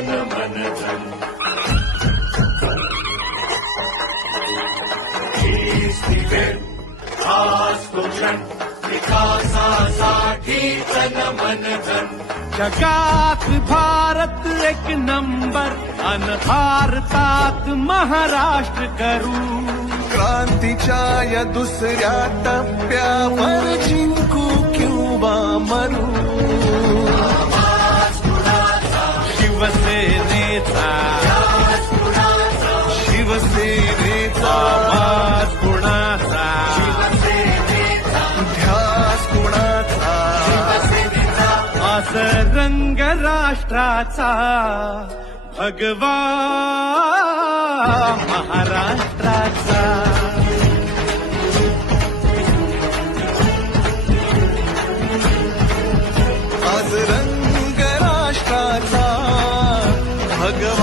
तन मन धन. हेच दिवे आज तो क्षण विकासासाठी तन मन धन. जगात भारत एक नंबर अन भारतात महाराष्ट्र करू. क्रांतीच्या या दुसऱ्या टप्प्यावर जिंकू किंवा मरू. शिवसेनेचा शिवसेनेचा आवाज कुणाचा, ध्यास कुणाचा, असं रंग राष्ट्राचा भगवा महाराष्ट्राचा. आज रंग राष्ट्राचा भगवा